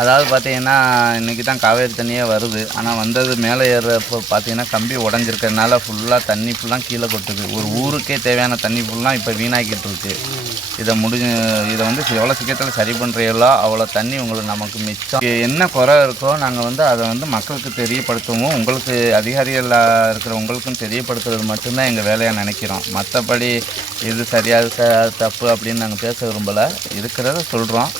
அதாவது பார்த்தீங்கன்னா, இன்றைக்கி தான் காவேரி தண்ணியே வருது. ஆனால் வந்தது மேலே ஏறுறப்போ பார்த்தீங்கன்னா, கம்பி உடஞ்சிருக்கிறதுனால தண்ணி ஃபுல்லாக கீழே கொட்டுது. ஒரு ஊருக்கே தேவையான தண்ணி ஃபுல்லாக இப்போ வீணாக்கிட்டு இருக்கு. இதை வந்து எவ்வளோ சீக்கிரத்தில் சரி பண்ணுறீங்களோ அவ்வளோ தண்ணி உங்களுக்கு நமக்கு மிச்சம். என்ன குறை இருக்கோ நாங்கள் அதை மக்களுக்கு தெரியப்படுத்துவோம். உங்களுக்கு அதிகாரிகளாக இருக்கிற உங்களுக்கும் தெரியப்படுத்துறது மட்டும்தான் எங்கள் வேலையாக நினைக்கிறோம். மற்றபடி இது சரியாக தப்பு அப்படின்னு நாங்கள் பேச விரும்பலை. இருக்கிறத சொல்கிறோம்.